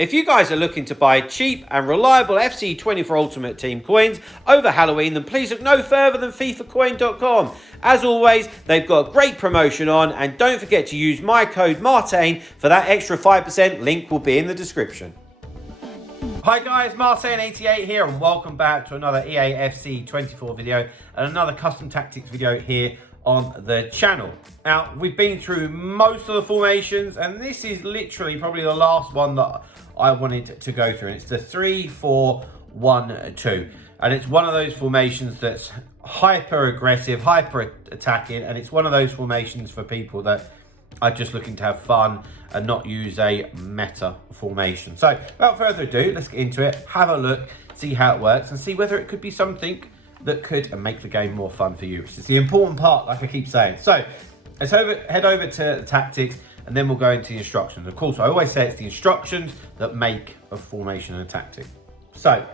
If you guys are looking to buy cheap and reliable FC 24 Ultimate Team coins over Halloween, then please look no further than FIFAcoin.com. As always, they've got a great promotion on, and don't forget to use my code Martain for that extra 5%. Link will be in the description. Hi guys, Martain88 here, and welcome back to another Eafc 24 video and another custom tactics video here on the channel. Now, we've been through most of the formations, and this is literally probably the last one that I wanted to go through, and it's the 3-4-1-2, and it's one of those formations that's hyper aggressive, hyper attacking, and it's one of those formations for people that are just looking to have fun and not use a meta formation. So without further ado, let's get into it, have a look, see how it works, and see whether it could be something that could make the game more fun for you, which is the important part, like I keep saying. So let's head over to the tactics, and then we'll go into the instructions. Of course, I always say it's the instructions that make a formation and a tactic. So,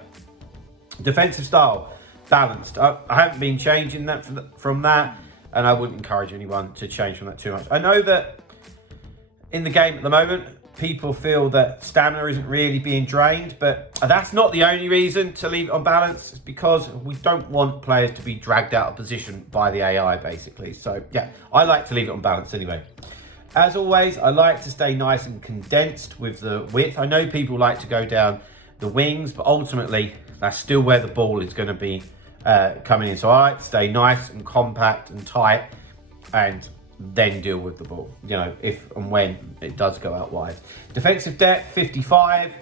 defensive style, balanced. I haven't been changing that from that, and I wouldn't encourage anyone to change from that too much. I know that in the game at the moment, people feel that stamina isn't really being drained, but that's not the only reason to leave it on balance. It's because we don't want players to be dragged out of position by the AI, basically. So, yeah, I like to leave it on balance anyway. As always, I like to stay nice and condensed with the width. I know people like to go down the wings, but ultimately, that's still where the ball is going to be coming in. So I like to stay nice and compact and tight, and then deal with the ball, you know, if and when it does go out wide. Defensive depth, 55.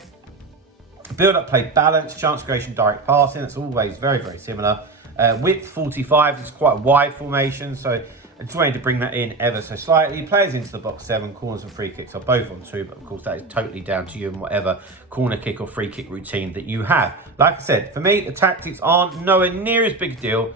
Build-up play balance, chance creation, direct passing. That's always very, very similar. Width, 45. It's quite a wide formation, so I just wanted to bring that in ever so slightly. Players into the box 7, corners and free kicks are both on 2, but of course that is totally down to you and whatever corner kick or free kick routine that you have. Like I said, for me, the tactics aren't nowhere near as big a deal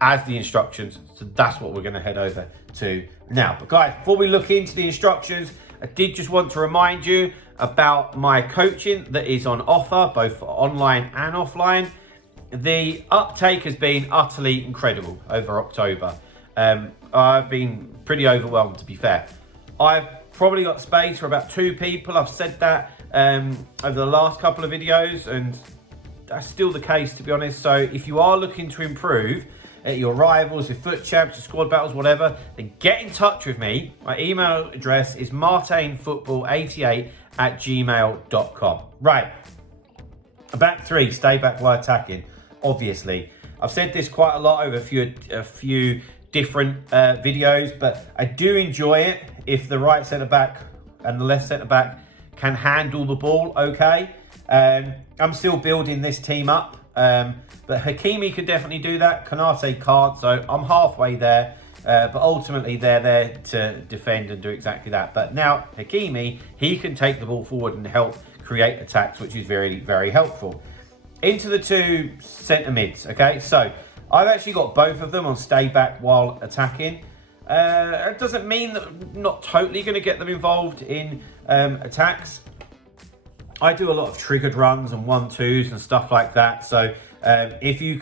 as the instructions, so that's what we're going to head over to now. But guys, before we look into the instructions, I did just want to remind you about my coaching that is on offer, both online and offline. The uptake has been utterly incredible over October. I've been pretty overwhelmed, to be fair. I've probably got space for about 2 people. I've said that over the last couple of videos, and that's still the case, to be honest. So if you are looking to improve at your rivals, your foot champs, your squad battles, whatever, then get in touch with me. My email address is martainfootball88@gmail.com. Right, a back 3, stay back while attacking, obviously. I've said this quite a lot over a few different videos, but I do enjoy it if the right centre back and the left centre back can handle the ball okay. I'm still building this team up, but Hakimi can definitely do that. Kanate can't, so I'm halfway there, but ultimately they're there to defend and do exactly that. But now Hakimi, he can take the ball forward and help create attacks, which is very, very helpful. Into the 2 centre mids, okay? So I've actually got both of them on stay back while attacking. It doesn't mean that I'm not totally going to get them involved in attacks. I do a lot of triggered runs and 1-2s and stuff like that. So if you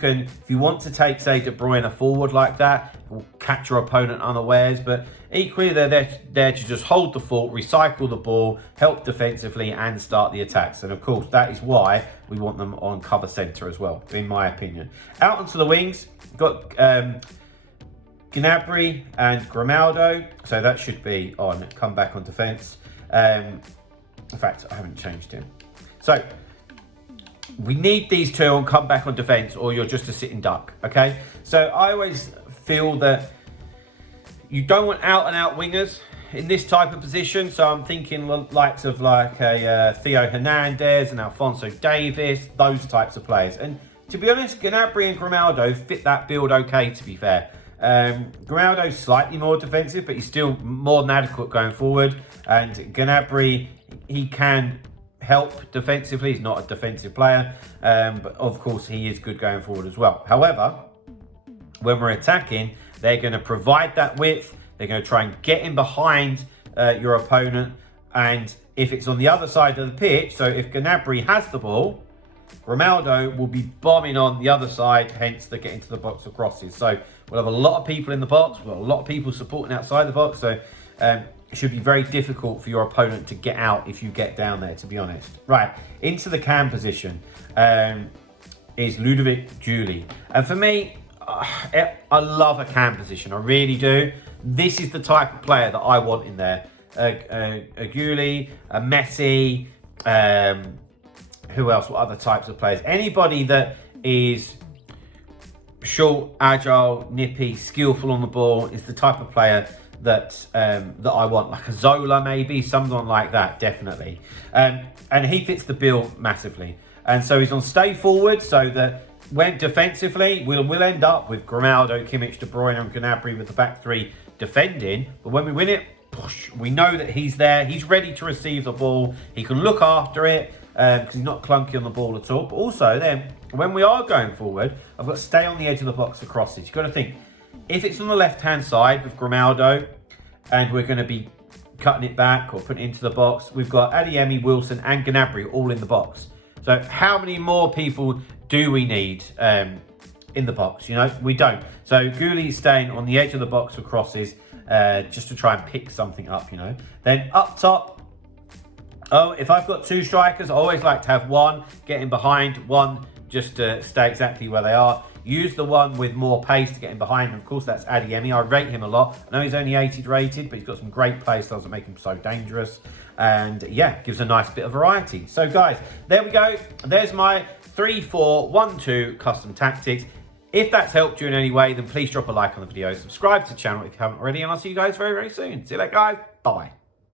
want to take, say, De Bruyne forward like that, it will catch your opponent unawares. But equally, they're there to just hold the fort, recycle the ball, help defensively, and start the attacks. And of course, that is why we want them on cover centre as well, in my opinion. Out onto the wings, got Gnabry and Grimaldo. So that should be on come back on defence. In fact, I haven't changed him. So we need these 2 on come back on defence, or you're just a sitting duck, okay? So I always feel that you don't want out-and-out wingers in this type of position. So I'm thinking likes of like a Theo Hernandez and Alphonso Davies, those types of players. And to be honest, Gnabry and Grimaldo fit that build okay, to be fair. Grimaldo's slightly more defensive, but he's still more than adequate going forward. And Gnabry, he can help defensively. He's not a defensive player, but of course he is good going forward as well. However, when we're attacking, they're going to provide that width. They're going to try and get in behind your opponent. And if it's on the other side of the pitch, so if Gnabry has the ball, Ronaldo will be bombing on the other side, hence the get into the box of crosses. So we'll have a lot of people in the box. We've got a lot of people supporting outside the box. So it should be very difficult for your opponent to get out if you get down there, to be honest. Right, into the cam position is Ludovic Julie. And for me, I love a cam position, I really do. This is the type of player that I want in there. A Julie, a Messi, who else? What other types of players? Anybody that is short, agile, nippy, skillful on the ball is the type of player that that I want. Like a Zola, maybe, someone like that, definitely. And he fits the bill massively. And so he's on stay forward, so that when defensively, we'll end up with Grimaldo, Kimmich, De Bruyne, and Gnabry with the back three defending. But when we win it, we know that he's there. He's ready to receive the ball. He can look after it because he's not clunky on the ball at all. But also then, when we are going forward, I've got to stay on the edge of the box for crosses. You've got to think, if it's on the left-hand side with Grimaldo and we're going to be cutting it back or putting it into the box, we've got Adeyemi, Wilson and Gnabry all in the box. So how many more people do we need in the box? You know, we don't. So Gouli's is staying on the edge of the box for crosses just to try and pick something up, you know. Then up top, if I've got two strikers, I always like to have one getting behind, one just to stay exactly where they are. Use the one with more pace to get in behind. And of course, that's Adeyemi. I rate him a lot. I know he's only 80 rated, but he's got some great play styles that make him so dangerous. And yeah, gives a nice bit of variety. So guys, there we go. There's my 3-4-1-2 custom tactics. If that's helped you in any way, then please drop a like on the video. Subscribe to the channel if you haven't already. And I'll see you guys very, very soon. See you later, guys. Bye-bye.